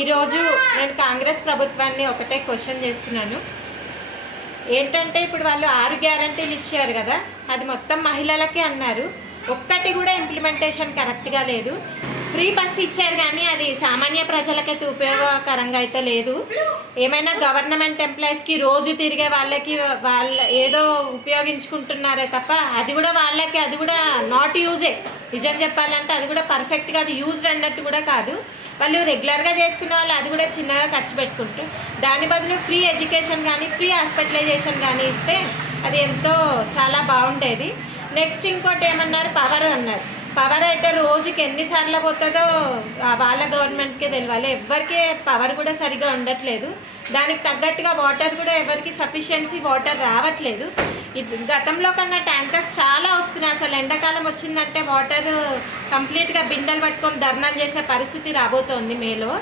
ఈరోజు నేను కాంగ్రెస్ ప్రభుత్వాన్ని ఒకటే క్వశ్చన్ చేస్తున్నాను. ఏంటంటే ఇప్పుడు వాళ్ళు 6 గ్యారంటీలు ఇచ్చారు కదా, అది మొత్తం మహిళలకే అన్నారు. ఒక్కటి కూడా ఇంప్లిమెంటేషన్ కరెక్ట్గా లేదు. ఫ్రీ బస్ ఇచ్చారు కానీ అది సామాన్య ప్రజలకైతే ఉపయోగకరంగా అయితే లేదు. ఏమైనా గవర్నమెంట్ ఎంప్లాయీస్కి రోజు తిరిగే వాళ్ళకి ఏదో ఉపయోగించుకుంటున్నారే తప్ప అది కూడా వాళ్ళకి అది కూడా నాట్ యూజే. నిజం చెప్పాలంటే అది కూడా పర్ఫెక్ట్గా అది యూజ్డ్ అన్నట్టు కూడా కాదు. వాళ్ళు రెగ్యులర్గా చేసుకునే వాళ్ళు అది కూడా చిన్నగా ఖర్చు పెట్టుకుంటూ దాని బదులు ఫ్రీ ఎడ్యుకేషన్ కానీ ఫ్రీ హాస్పిటలైజేషన్ కానీ ఇస్తే అది ఎంతో చాలా బాగుండేది. నెక్స్ట్ ఇంకోటి ఏమన్నారు, పవర్ అన్నారు. పవర్ అయితే రోజుకి ఎన్నిసార్లు పోతుందో వాళ్ళ గవర్నమెంట్కే తెలియాలి. ఎవరికి పవర్ కూడా సరిగా ఉండట్లేదు. దానికి తగ్గట్టుగా వాటర్ కూడా ఎవరికి సఫిషియన్సీ వాటర్ రావట్లేదు. గతంలో కన్నా ట్యాంకర్స్ చాలా వస్తున్నాయి. అసలు ఎండాకాలం వచ్చిందంటే వాటర్ కంప్లీట్గా బిందెలు పట్టుకొని ధర్నాలు చేసే పరిస్థితి రాబోతోంది మేలో.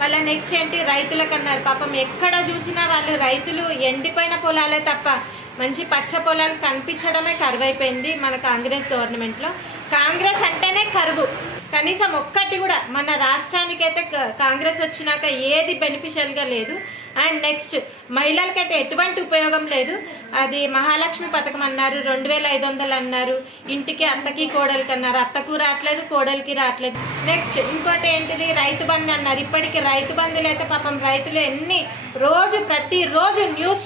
వాళ్ళ నెక్స్ట్ ఏంటి, రైతులకు అన్నారు. పాపం ఎక్కడ చూసినా వాళ్ళు రైతులు ఎండిపోయిన పొలాలే తప్ప మంచి పచ్చ పొలాలు కనిపించడమే కరువైపోయింది మన కాంగ్రెస్ గవర్నమెంట్లో. కాంగ్రెస్ అంటేనే కరువు. కనీసం ఒక్కటి కూడా మన రాష్ట్రానికైతే కాంగ్రెస్ వచ్చినాక ఏది బెనిఫిషియల్గా లేదు. అండ్ నెక్స్ట్ మహిళలకైతే ఎటువంటి ఉపయోగం లేదు. అది మహాలక్ష్మి పథకం అన్నారు, 2500 అన్నారు, ఇంటికి అత్తకి కోడలికి అన్నారు. అత్తకు రావట్లేదు, కోడలికి రావట్లేదు. నెక్స్ట్ ఇంకోటి ఏంటిది, రైతు బంధు అన్నారు. ఇప్పటికీ రైతు బంధులు అయితే పాపం రైతులు ప్రతిరోజు న్యూస్